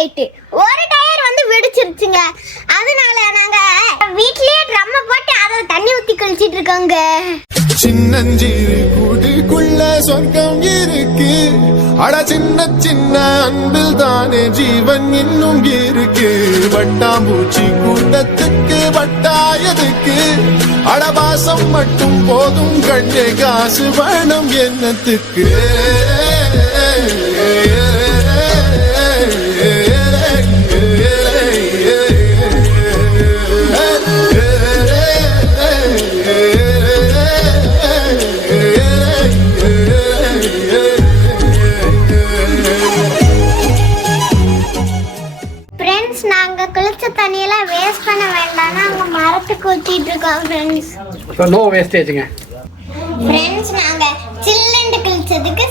ஆயிட்டு ஒரு டயர் வந்து வெடிச்சிருச்சுங்க. அதனால நாங்க வீட்லயே ட்ரம் போட்டு அதை தண்ணி ஊத்தி கழிச்சிட்டு இருக்கோங்க. சின்னஞ்சிறு கூட்டுக்குள்ள சொர்க்கம் இருக்கு. அட சின்ன சின்ன அன்பில் தானே ஜீவன் இன்னும் இருக்கு. வட்டாம்பூச்சி கூட்டத்துக்கு வட்டாயதுக்கு அடபாசம் மட்டும் போதும் கண்ணே, காசு வேணும் என்னத்துக்கு. நாங்க குளிச்ச தண்ணியெல்லாம் வேஸ்ட் பண்ண வேண்டாம்னா அங்க மரத்துக்கு ஊத்திட்டு இருக்கோம் ஃப்ரெண்ட்ஸ். No வேஸ்டேஜ்ங்க friends. நாங்க சில்லுண்டு குளிச்சதுக்கு